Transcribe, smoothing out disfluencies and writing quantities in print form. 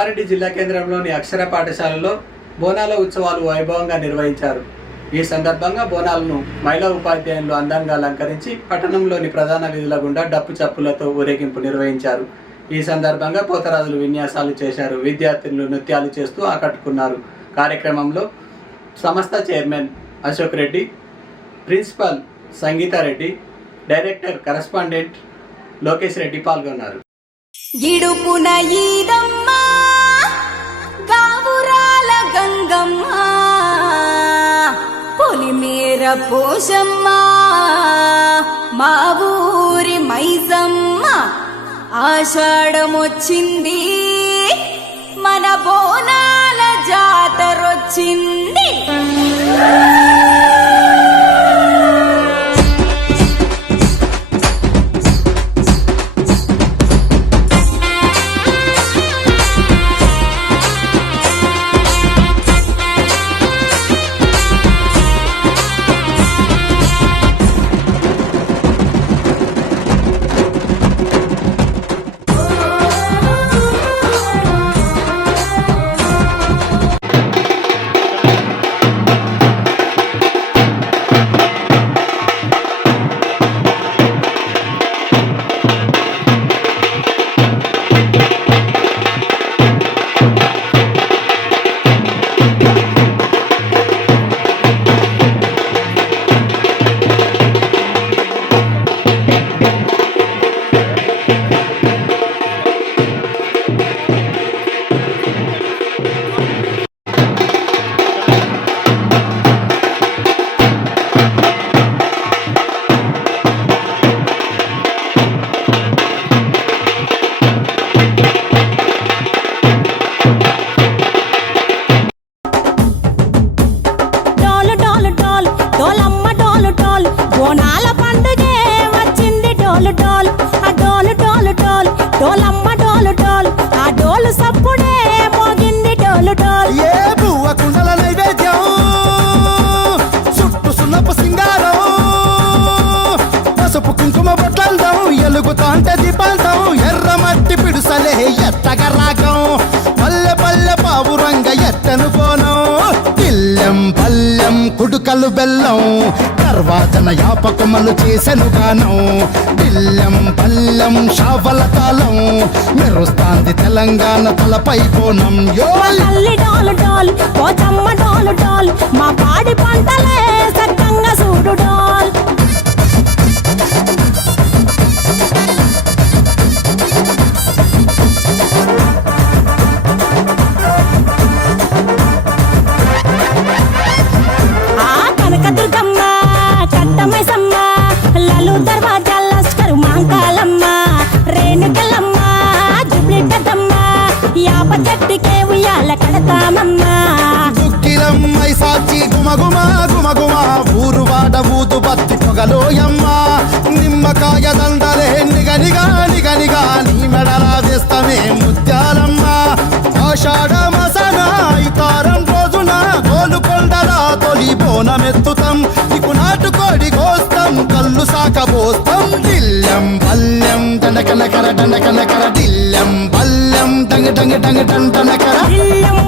కామారెడ్డి జిల్లా కేంద్రంలోని అక్షర పాఠశాలలో బోనాల ఉత్సవాలు వైభవంగా నిర్వహించారు. ఈ సందర్భంగా బోనాలను మహిళా ఉపాధ్యాయులు అందంగా అలంకరించి పట్టణంలోని ప్రధాన వీధుల గుండా డప్పు చప్పులతో ఊరేగింపు నిర్వహించారు. ఈ సందర్భంగా పోతరాజులు విన్యాసాలు చేశారు. విద్యార్థులు నృత్యాలు చేస్తూ ఆకట్టుకున్నారు. కార్యక్రమంలో సంస్థ chairman Ashok Reddy, principal Sangeetha Reddy, director correspondent Lokesh Reddy పాల్గొన్నారు. గిడుపున ఈదమ్మ గావురాల గంగమ్మ పొలిమేర పోషమ్మ మా ఊరి మైసమ్మ ఆషాఢమొచ్చింది మన బోనాల జాతరొచ్చింది. బోనాల పండుగే వచ్చింది డోలు డోలు ఆ డోలు డోలు డోలు డోలమ్మ డోలు డోలు ఆ డోలు సప్పుడే మోగింది డోలు డోలు. ఏ బువ్వ కుండల నైవేద్యం చుట్టు సున్నపు సింగారం పసుపు కుంకుమ బొట్లందం ఎలుగుతాంటే దీపాంతం ఎర్రమట్టి పిడుసలే ఎత్తగ రాగం పల్లె పల్లె పావురంగ ఎత్తను పోనం పిల్లెం పల్లెం కుడుకలు బెల్లం తర్వాతన యాపకమలు చేసెను గానం పిల్లెం పల్లెం షావల తాళం మెరుస్తాంది తెలంగాణ తలపై కోణం. తల్లి డోలు డోలు పోచమ్మ డోలు డోలు మా పాడి పంటలే సక్కంగా చూడు డోల్. కనకదుర్గమ్మ కట్టమైసమ్మ లలు దర్వాజా లస్కరు మాంకాలమ్మ రేణుకలమ్మ జుబ్లి పెద్దమ్మ యాప చెట్టుకే ఉయ్యాల కడతామమ్మ. దుక్కిలమ్మై సాచి గుమగుమ గుమగుమ ఊరు వాడ ఊదు బత్తి పొగలోయమ్మ నిమ్మకాయ దండలే నిగనిగా నిగనిగా నీ మెడలా వేస్తమే ముత్యాలమ్మ ఆషాఢ మసన ఇతారం రోజున గోలుకొండల తొలి బోనమెత్తుతాం నీకు నాటుకోడి కోస్తాం కళ్ళు సాకబోస్తాం దిల్లెం పల్లెం దండకనకర దండకనకర దిల్లెం పల్లెం డంగ డంగ డంగ డండనకర దిల్లెం